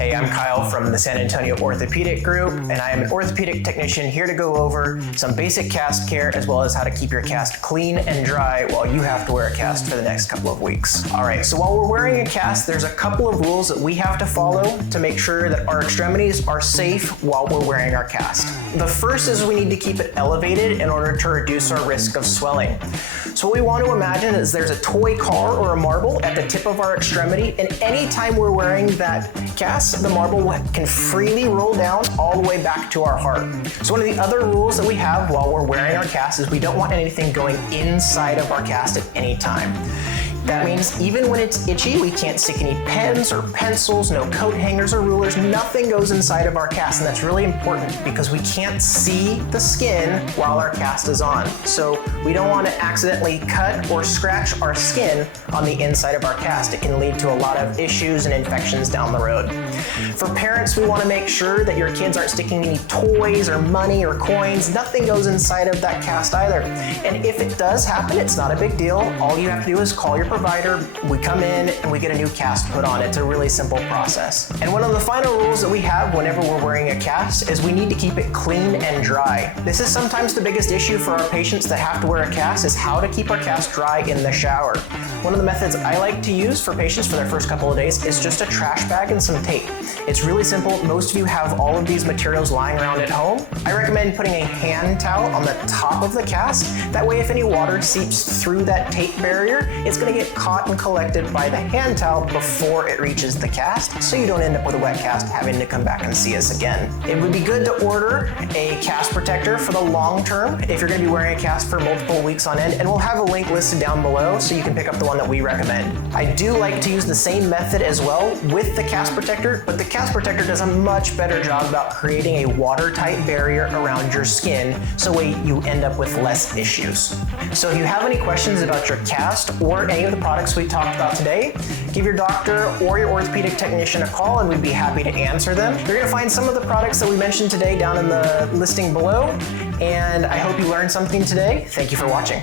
Hey, I'm Kyle from the San Antonio Orthopedic Group, and I am an orthopedic technician here to go over some basic cast care as well as how to keep your cast clean and dry while you have to wear a cast for the next couple of weeks. All right, so while we're wearing a cast, there's a couple of rules that we have to follow to make sure that our extremities are safe while we're wearing our cast. The first is we need to keep it elevated in order to reduce our risk of swelling. So what we want to imagine is there's a toy car or a marble at the tip of our extremity, and anytime we're wearing that cast, the marble can freely roll down all the way back to our heart. So one of the other rules that we have while we're wearing our cast is we don't want anything going inside of our cast at any time. That means even when it's itchy, we can't stick any pens or pencils, no coat hangers or rulers, nothing goes inside of our cast, and that's really important because we can't see the skin while our cast is on. So we don't want to accidentally cut or scratch our skin on the inside of our cast. It can lead to a lot of issues and infections down the road. For parents, we want to make sure that your kids aren't sticking any toys or money or coins. Nothing goes inside of that cast either. And if it does happen, it's not a big deal. All you have to do is call your provider, we come in and we get a new cast put on. It's a really simple process. And one of the final rules that we have whenever we're wearing a cast is we need to keep it clean and dry. This is sometimes the biggest issue for our patients that have to wear a cast is how to keep our cast dry in the shower. One of the methods I like to use for patients for their first couple of days is just a trash bag and some tape. It's really simple. Most of you have all of these materials lying around at home. I recommend putting a hand towel on the top of the cast. That way if any water seeps through that tape barrier, it's going to get caught and collected by the hand towel before it reaches the cast, so you don't end up with a wet cast having to come back and see us again. It would be good to order a cast protector for the long term if you're going to be wearing a cast for multiple weeks on end, and we'll have a link listed down below so you can pick up the one that we recommend. I do like to use the same method as well with the cast protector, but the cast protector does a much better job about creating a watertight barrier around your skin so you end up with less issues. So if you have any questions about your cast or any of the products we talked about today, give your doctor or your orthopedic technician a call and we'd be happy to answer them. You're going to find some of the products that we mentioned today down in the listing below, and I hope you learned something today. Thank you for watching.